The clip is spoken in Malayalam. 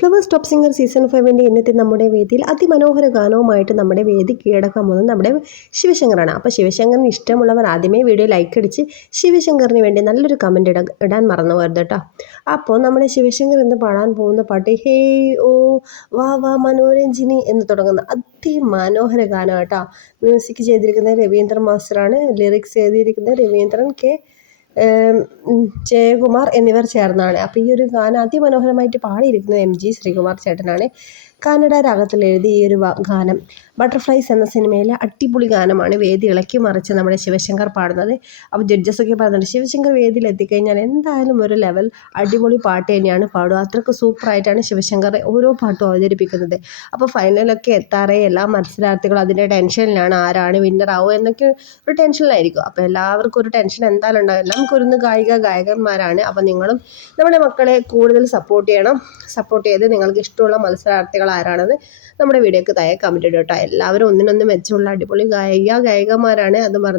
ഫ്ലവേഴ്സ് സ്റ്റോപ്പ് സിംഗർ സീസൺ ഫൈവിന്റെ ഇന്നത്തെ നമ്മുടെ വേദിയിൽ അതിമനോഹര ഗാനവുമായിട്ട് നമ്മുടെ വേദി കീഴടക്കാൻ പോകുന്നത് നമ്മുടെ ശിവശങ്കറാണ്. അപ്പോൾ ശിവശങ്കറിന് ഇഷ്ടമുള്ളവർ ആദ്യമേ വീഡിയോ ലൈക്ക് അടിച്ച് ശിവശങ്കറിന് വേണ്ടി നല്ലൊരു കമന്റ് ഇട ഇടാൻ മറന്നു പോകരുത് കേട്ടോ. അപ്പോൾ നമ്മുടെ ശിവശങ്കർ ഇന്ന് പാടാൻ പോകുന്ന പാട്ട് ഹേ ഓ വാ വാ മനോരഞ്ജിനി എന്ന് തുടങ്ങുന്ന അതിമനോഹര ഗാനം കേട്ടോ. മ്യൂസിക് ചെയ്തിരിക്കുന്നത് രവീന്ദ്രൻ മാസ്റ്ററാണ്. ലിറിക്സ് എഴുതിയിരിക്കുന്നത് രവീന്ദ്രൻ കെ ജയകുമാർ എന്നിവർ ചേർന്നാണ്. അപ്പോൾ ഈ ഒരു ഗാനം അതിമനോഹരമായിട്ട് പാടിയിരിക്കുന്നത് എം ജി ശ്രീകുമാർ ചേട്ടനാണ്. കന്നഡ രാഗത്തിൽ എഴുതിയ ഈ ഒരു ഗാനം ബട്ടർഫ്ലൈസ് എന്ന സിനിമയിലെ അടിപൊളി ഗാനമാണ്. വേദി ഇളക്കി മറിച്ച് നമ്മുടെ ശിവശങ്കർ പാടുന്നത്. അപ്പോൾ ജഡ്ജസൊക്കെ പറയുന്നുണ്ട് ശിവശങ്കർ വേദിയിൽ എത്തിക്കഴിഞ്ഞാൽ എന്തായാലും ഒരു ലെവൽ അടിപൊളി പാട്ട് തന്നെയാണ് പാടുക. അത്രയ്ക്ക് സൂപ്പറായിട്ടാണ് ശിവശങ്കർ ഓരോ പാട്ടും അവതരിപ്പിക്കുന്നത്. അപ്പോൾ ഫൈനലൊക്കെ എത്താറേ എല്ലാ മത്സരാർത്ഥികളും അതിന്റെ ടെൻഷനിലാണ് ആരാണ് വിന്നർ ആവുക എന്നൊക്കെ ഒരു ടെൻഷനിലായിരിക്കും അപ്പോൾ എല്ലാവർക്കും ഒരു ടെൻഷൻ എന്തായാലും ഉണ്ടാവും എല്ലാം കുരുന്ന് ഗായിക ഗായകന്മാരാണ്. അപ്പോൾ നിങ്ങളും നമ്മുടെ മക്കളെ കൂടുതൽ സപ്പോർട്ട് ചെയ്യണം. സപ്പോർട്ട് ചെയ്ത് നിങ്ങൾക്ക് ഇഷ്ടമുള്ള മത്സരാർത്ഥികൾ ആരാണെന്ന് നമ്മുടെ വീഡിയോക്ക് താഴെ കമന്റ് ഇടട്ടോ എല്ലാവരും ഒന്നിനൊന്ന് മെച്ചമുള്ള അടിപൊളി ഗായിക ഗായകന്മാരാണ് അത് മറന്ന്